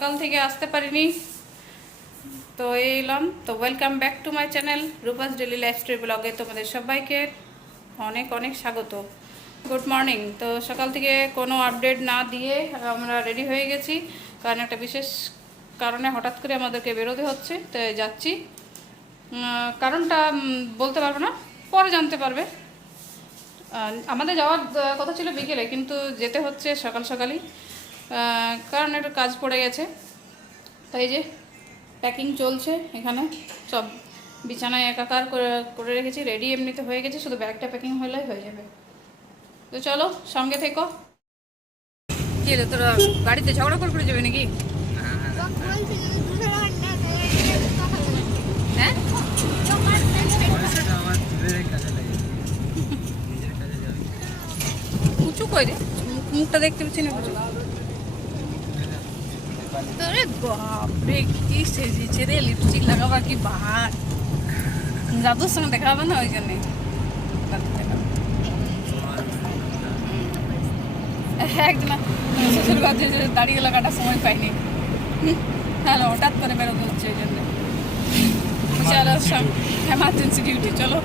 সকাল থেকে আসতে পারিনি, তো এলাম। তো welcome back to my channel Rupa's daily lifestyle ব্লগে তোমাদের সবাইকে অনেক অনেক স্বাগত। Good morning. তো সকাল থেকে কোনো আপডেট না দিয়ে আমরা রেডি হয়ে গেছি, কারণ একটা বিশেষ কারণে হঠাৎ করে আমাদেরকে বেরোতে হচ্ছে, তো যাচ্ছি। কারণটা বলতে পারবো না, পরে জানতে পারবে। আমাদের যাওয়ার কথা ছিল বিকেলে, কিন্তু যেতে হচ্ছে সকাল সকালই, কারণ একটু কাজ পড়ে গেছে। তাই যে প্যাকিং চলছে এখানে, সব বিছানায় একাকার করে রেখেছি, রেডি এমনিতে হয়ে গেছে, শুধু ব্যাগটা প্যাকিং হলেই হয়ে যাবে। তো চলো সঙ্গে থেকো। কি রে তোরা গাড়িতে ঝগড়া করে যাবে নাকি? হ্যাঁ, উঁচু কই রে, মুখটা দেখতে পাচ্ছি না উঁচু। তোরে বাপরে কি সেজেছে রে, লিপস্টিক লাগাবার কি বাহার। দাদুর সঙ্গে দেখা হবে না, ওই জন্যে একদিন শ্বশুর বাড়িতে দাঁড়িয়ে লাগাটার সময় পাইনি। হ্যাঁ, হঠাৎ করে বেরোতে হচ্ছে ওই জন্য। চলো, এমার্জেন্সি ডিউটি। চলো,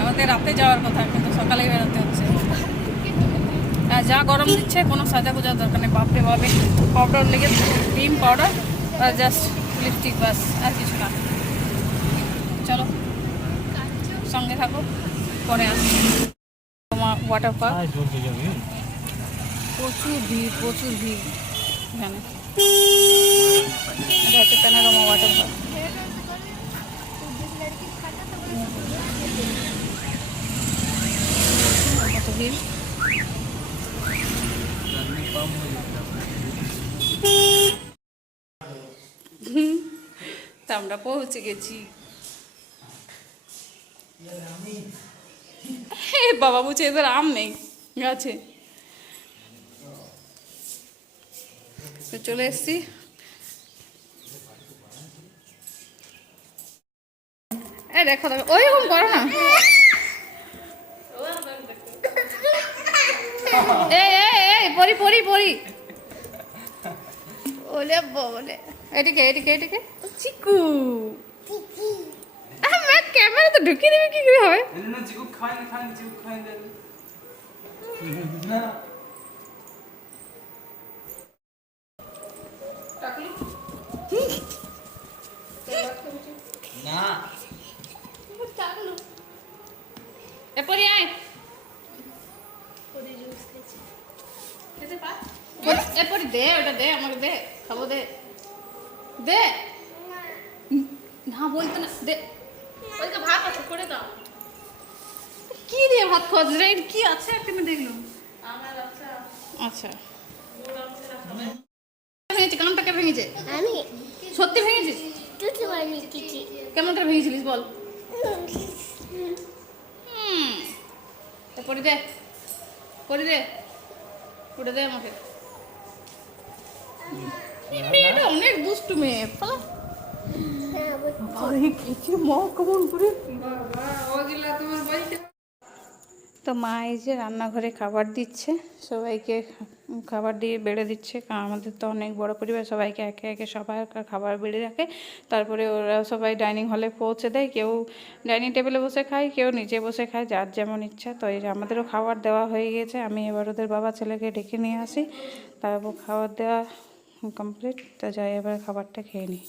আমাদের রাতে যাওয়ার কথা, কিন্তু সকালেই বেরোতে হচ্ছে। আর যা গরম দিচ্ছে, কোনো সাজা গোজার দরকার নেই। বাপরে বাপে পাউডার লেগে, ক্রিম পাউডার আর জাস্ট লিপস্টিক, বাস, আর কিছু না। চলো সঙ্গে থাকো, পরে আসছি। ওয়াটার পার্ক, প্রচুর ভিড় এখানে। এটা হচ্ছে প্যানোরামা ওয়াটার পার্ক। কত ভিড়। তা আমরা পৌঁছে গেছি। বাবা বলছে এদের আম নেই গাছে, তো চলে এসছি। দেখো দেখো, ওইরকম করো না। পরি পরি পরি ওলে বলে, এদিকে এদিকে এদিকে চিকু। আমার ক্যামেরা তো ঢুকিয়ে দেবে, কি করে হবে? না এরপরে আয়, এরপরে দে, ওটা দে, আমাকে দে, খাবো, দে দে। না বলতো না, দে। ওই তো ভাত আছে, করে দাও। কি দিয়ে ভাত খাওয়াচ্ছিস রে? কি আছে তুমি দেখলো? আচ্ছা, ভেঙেছে, কানটা কে ভেঙেছে? আমি। সত্যি ভেঙেছিস? কেমন করে ভেঙেছিলিস বল? পরে দে, পরে দে, পরে দে আমাকে। মেয়েটা অনেক দুষ্টু মেয়ে। তো মা এই যে রান্নাঘরে খাবার দিচ্ছে, সবাইকে খাবার দিয়ে বেড়ে দিচ্ছে, কারণ আমাদের তো অনেক বড় পরিবার, সবাইকে একে একে সবাই খাবার বেড়ে রাখে, তারপরে ওরা সবাই ডাইনিং হলে পৌঁছে দেয়। কেউ ডাইনিং টেবিলে বসে খায়, কেউ নিচে বসে খায়, যার যেমন ইচ্ছা। তো এই যে আমাদেরও খাবার দেওয়া হয়ে গেছে। আমি এবার ওদের বাবা ছেলেকে ডেকে নিয়ে আসি, তারপর খাবার দেওয়া কমপ্লিট। তো যাই এবার খাবারটা খেয়ে নিই।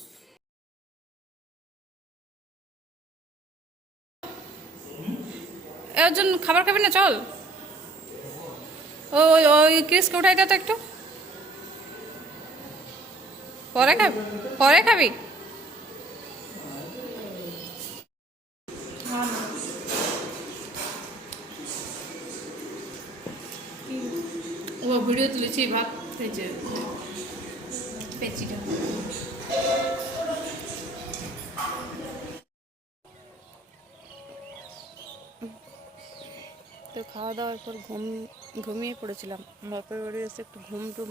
এর জন্য খাবার খাবি না? চল, ওই ওই ক্রিসকে উঠাই দাও তো একটু, পরে খাবি, পরে খাবি। ও ভিডিও তুলেছি, ভাত খেয়েছে পেঁচিটা। তো খাওয়া দাওয়ার পর ঘুমিয়ে পড়েছিলাম। বাপের বাড়ি এসে একটু ঘুম টুম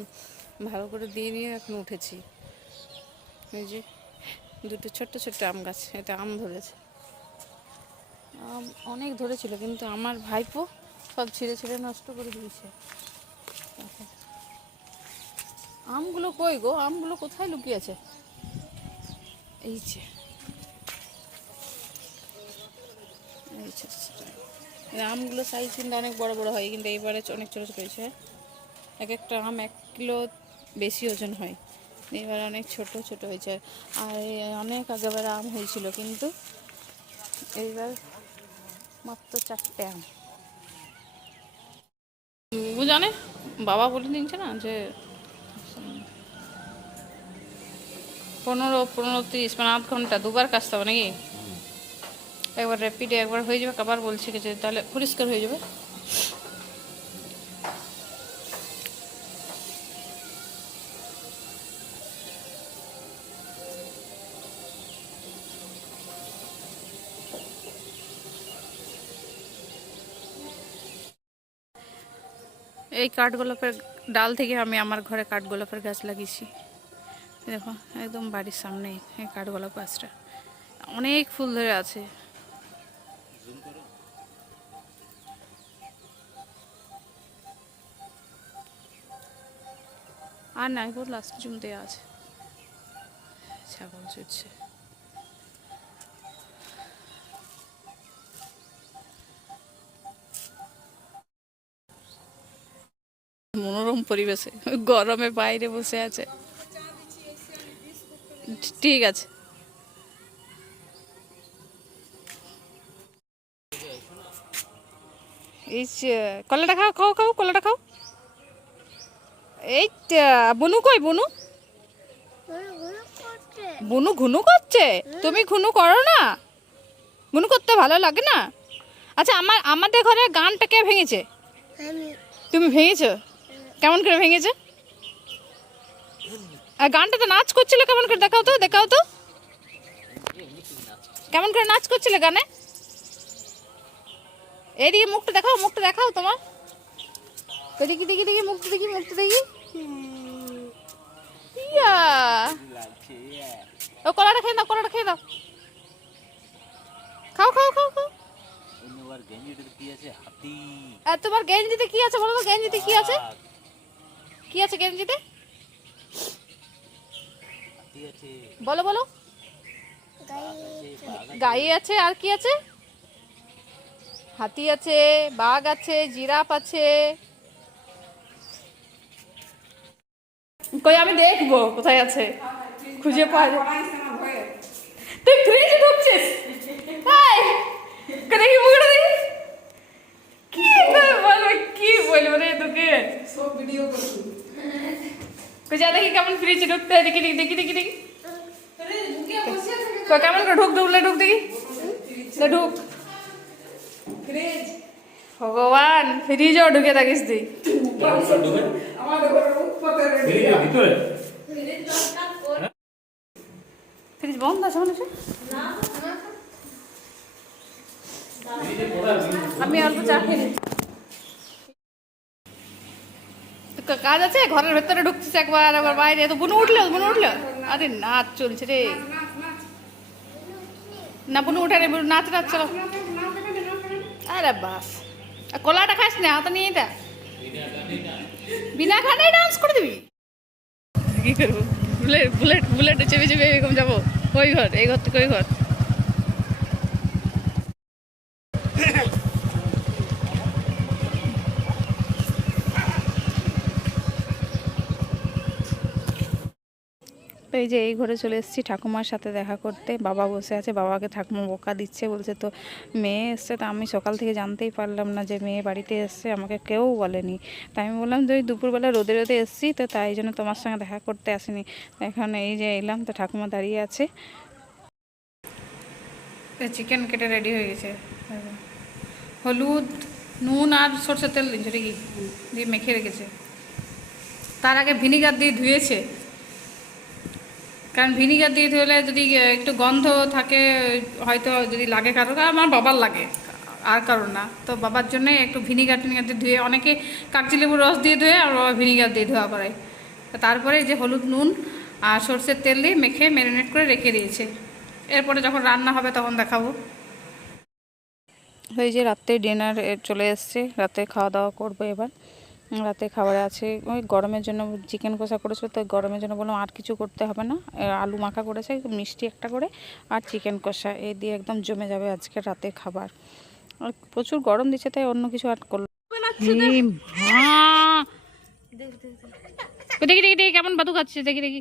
ভালো করে দিয়ে নিয়ে এখন উঠেছি। এই যে দুটো ছোট্ট ছোট্ট আম গাছ, এতে আম ধরেছে। আম অনেক ধরেছিল, কিন্তু আমার ভাইপো সব ছিঁড়ে ছিঁড়ে নষ্ট করে দিয়েছে। আমগুলো কই গো, আমগুলো কোথায় লুকিয়ে আছে? এই যে এই যে, এই আমগুলো সাইজ কিন্তু অনেক বড় বড় হয়, কিন্তু এইবারে অনেক ছোটো ছোটো হয়েছে। এক একটা আম 1 কিলো বেশি ওজন হয়, এবার অনেক ছোট ছোট হয়েছে। আর অনেক আগেবারে আম হয়েছিল, কিন্তু এইবার মাত্র 4টে আম। ও জানে, বাবা বলে দিচ্ছে না যে 15-30 মানে আধ ঘন্টা 2বার কাচতে হবে নাকি? একবার র্যাপিডে একবার হয়ে যাবে, আবার বলছি যে তাহলে পরিষ্কার হয়ে যাবে। এই কাঠগোলাপের ডাল থেকে আমি আমার ঘরে কাঠগোলাপের গাছ লাগিয়েছি। দেখো একদম বাড়ির সামনেই এই কাঠগোলাপ গাছটা, অনেক ফুল ধরে আছে। আর নাই গো, লাস্ট জুমতে আছে, ছাগল চড়ছে। মনোরম পরিবেশে গরমে বাইরে বসে আছে। ঠিক আছে। এই কলাটা খাও খাও খাও, কলাটা খাও। এই বনু কই, বনু বনু ঘুনু করছে। তুমি ঘুনু করো না, ঘুনু করতে ভালো লাগে না। আচ্ছা, আমাদের ঘরে গানটা কে ভেঙেছে? তুমি ভেঙেছো? কেমন করে ভেঙেছে? আর গানটা তো নাচ করছিলে, কেমন করে দেখাও তো, দেখাও তো কেমন করে নাচ করছিলে গানে। এইদিকে মুখটা দেখাও, মুখটা দেখাও তোমার। দেখি দেখি দেখি, মুখটা দেখি, মুখটা দেখি। ইয়া, ও কলাটা খেয়ে দাও, কলাটা খেয়ে দাও। খাও খাও খাও খাও। আর তোমার গেঞ্জিতে কি আছে বলো তো? গেঞ্জিতে কি আছে? কি আছে গেঞ্জিতে? বলো বলো। গাই আছে, আর কি আছে? হাতি আছে, বাঘ আছে, জিরাফ আছে। কই আমি দেখবো কোথায় আছে, খুঁজে পাই। তুই ফ্রিজে ঢুকছিস? হাই, দেখি মুখটা দেখি। কি বলবে, কি বলবো রে তোকে? সব ভিডিও করছি। কই যা দেখি কেমন ফ্রিজে ঢুকতে হয়, দেখি দেখি দেখি দেখি দেখি। কেমন করে ঢুক, ঢুকলে ঢুক দেখি, ঢুক। ভগবান, ফ্রিজও ঢুকে থাকিস তুই। ফ্রিজ বন্ধ আছে মনে হচ্ছে। আমি অল্প চা খেয়ে নিচ্ছি। কাজ আছে, ঘরের ভেতরে ঢুকছিস একবার, আবার বাইরে। তো বুনু উঠলো, বুনু উঠলো। আরে নাচ চলছে রে। না বুনু উঠে রে, বুনু নাচ নাচ চলো। আরে বাস, কলাটা খাস না, হাতে নিয়ে এটা বিনা খানে ডান্স করে দিবি। কি করবো, বুলেট বুলেট বুলেটে চেপে চেপে এরকম যাবো। ওই ঘর, এই ঘর থেকে ওই ঘর। তো এই যে এই ঘরে চলে এসেছি ঠাকুমার সাথে দেখা করতে। বাবা বসে আছে, বাবাকে ঠাকুমা বকা দিচ্ছে, বলছে তো মেয়ে এসছে। তো আমি সকাল থেকে জানতেই পারলাম না যে মেয়ে বাড়িতে এসছে, আমাকে কেউ বলেনি। তাই আমি বললাম যে ওই দুপুরবেলা রোদে রোদে এসেছি, তো তাই জন্য তোমার সঙ্গে দেখা করতে আসিনি। এখন এই যে এলাম, তো ঠাকুমা দাঁড়িয়ে আছে। চিকেন কেটে রেডি হয়ে গেছে, হলুদ নুন আর সরষের তেল দিয়েছে, ঠিকই দিয়ে মেখে রেখেছে। তার আগে ভিনিগার দিয়ে ধুয়েছে, কারণ ভিনিগার দিয়ে ধুলে যদি একটু গন্ধ থাকে হয়তো, যদি লাগে কারো, আমার বাবার লাগে আর কারো না। তো বাবার জন্যে একটু ভিনিগার টিনিগার দিয়ে ধুয়ে, অনেকে কাগজি লেবুর রস দিয়ে ধুয়ে, আর বাবা ভিনিগার দিয়ে ধোয়া করায়। তারপরে যে হলুদ নুন আর সরষের তেল দিয়ে মেখে ম্যারিনেট করে রেখে দিয়েছে। এরপরে যখন রান্না হবে তখন দেখাবো। ওই যে রাত্রে ডিনার চলে এসছে, রাতে খাওয়া দাওয়া করবো এবার। রাতে খাবারে আছে ওই গরমের জন্য চিকেন কষা করেছিল, তো গরমের জন্য বললাম আর কিছু করতে হবে না, আলু মাখা করেছে, মিষ্টি একটা করে আর চিকেন কষা, এই দিয়ে একদম জমে যাবে আজকে রাতে খাবার। আর প্রচুর গরম দিচ্ছে তাই অন্য কিছু আর করলো। দেখি দেখি দেখি কেমন ভাতু খাচ্ছিস, দেখি দেখি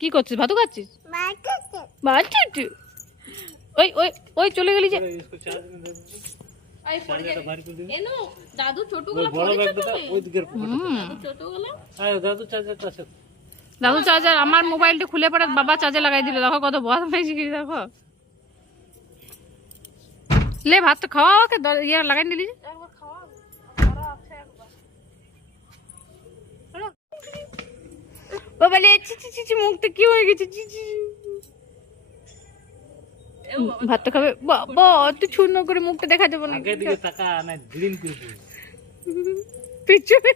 কি করছিস, ভাতু খাচ্ছিস? ওই ওই ওই চলে গেলি যে দাদু চার্জার আমার মোবাইলটা খুলে পড়ে বাবা চার্জার লাগাই দিল, দেখো কত বদমাইশি কি দেখো। লে ভাত তো খাওয়া ওকে ইয়ে লাগাই দিলি যে ও বলে চিচি মুখটা কি হয়ে গেছে, চিচি ভাতটা খাবে বাবা, তুই ছুন্ন করে মুখটা দেখা যাবে না, পিছনে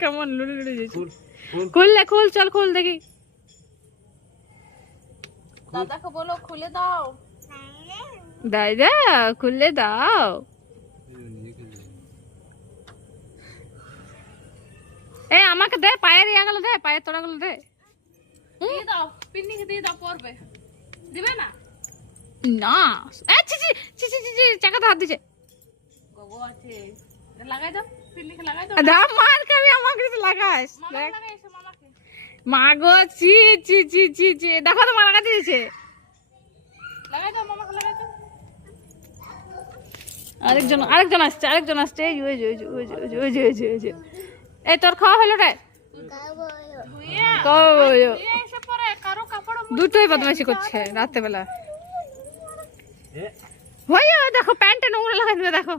কেমন লুড়ে লুড়ে যাচ্ছে। খুললে খোল, চল খোল দেখি, দাদাকে বলো খুলে দাও, দাদা খুলে দাও। এই আমাকে দে, পায়ের ইয়াগুলো দে, পায়ের তোড়াগুলো দে, দিয়ে দাও পিন্নিকে দিয়ে দাও, পড়বে দিবে না না। চাকাতে হাত দিছে, লাগাই দাও পিন্নিকে, লাগাই দাও, দাও মার খাবি আমাকে লাগাস, মা গো চি চি চি চি চি, দেখো তো মা লাগাতে দিয়েছে, লাগাই দাও মামাকে, লাগাই দাও। আরেকজন আসছে এই তোর খাওয়া হলো রে, দুটোই বদমাইশি করছে রাত্রেবেলা। দেখো প্যান্টে নোংরা লাগাই দেবে, দেখো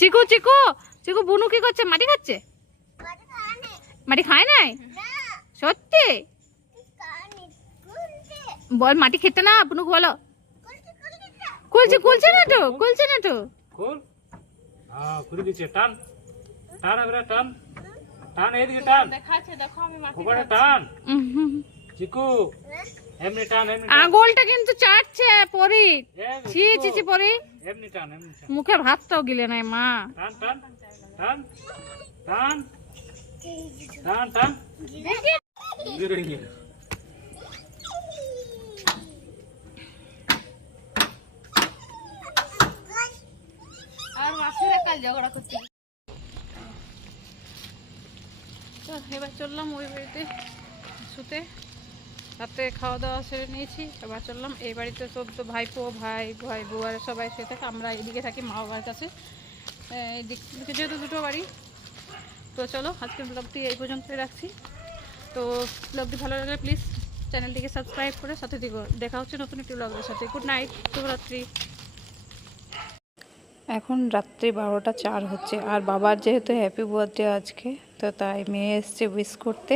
চিকু চিকু চিকু বুনু কি করছে, মাটি খাচ্ছে, মাটি খায় নাই সত্যি বল, মাটি খেতে না বুনুকে বলো, খুলছে না তো খুলে দিচ্ছে, টান টান এবারে টান টান, এইদিকে টান, দেখাচ্ছে দেখো আমি মাটি টান, চিকু এমনি টান, এমনি আঙুলটা কিন্তু চাটছে পরি, ছি ছি ছি পরি, এমনি টান, এমনি টান, মুখে ভাতটাও গিলে নাই মা, টান টান টান টান টান টান, আর মাসিরা কাল ঝগড়া করতে। তো এবার চললাম ওই বাড়িতে শুতে, রাতে খাওয়া দাওয়া সেরে নিয়েছি, এবার চললাম এই বাড়িতে। সব তো ভাইপো ভাই ভাই বউয়ার সবাই শুয়ে থাকে, আমরা এদিকে থাকি মা বাবার কাছে, এদিক যেহেতু দুটো বাড়ি। তো চলো আজকের ব্লগটি এই পর্যন্তই রাখছি। তো ব্লগটি ভালো লাগলে প্লিজ চ্যানেলটিকে সাবস্ক্রাইব করে সাথে দিও। দেখা হচ্ছে নতুন একটি ব্লগের সাথে। গুড নাইট, শুভরাত্রি। এখন রাত্রি 12টা 4 হচ্ছে, আর বাবার যেহেতু হ্যাপি বার্থডে আজকে, তো তাই মেয়ে এসছে উইশ করতে।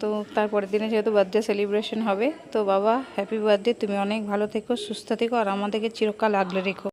তো তারপরের দিনে যেহেতু বার্থডে সেলিব্রেশন হবে, তো বাবা হ্যাপি বার্থডে, তুমি অনেক ভালো থেকো, সুস্থ থেকো, আর আমাদেরকে চিরকাল আগলে রেখো।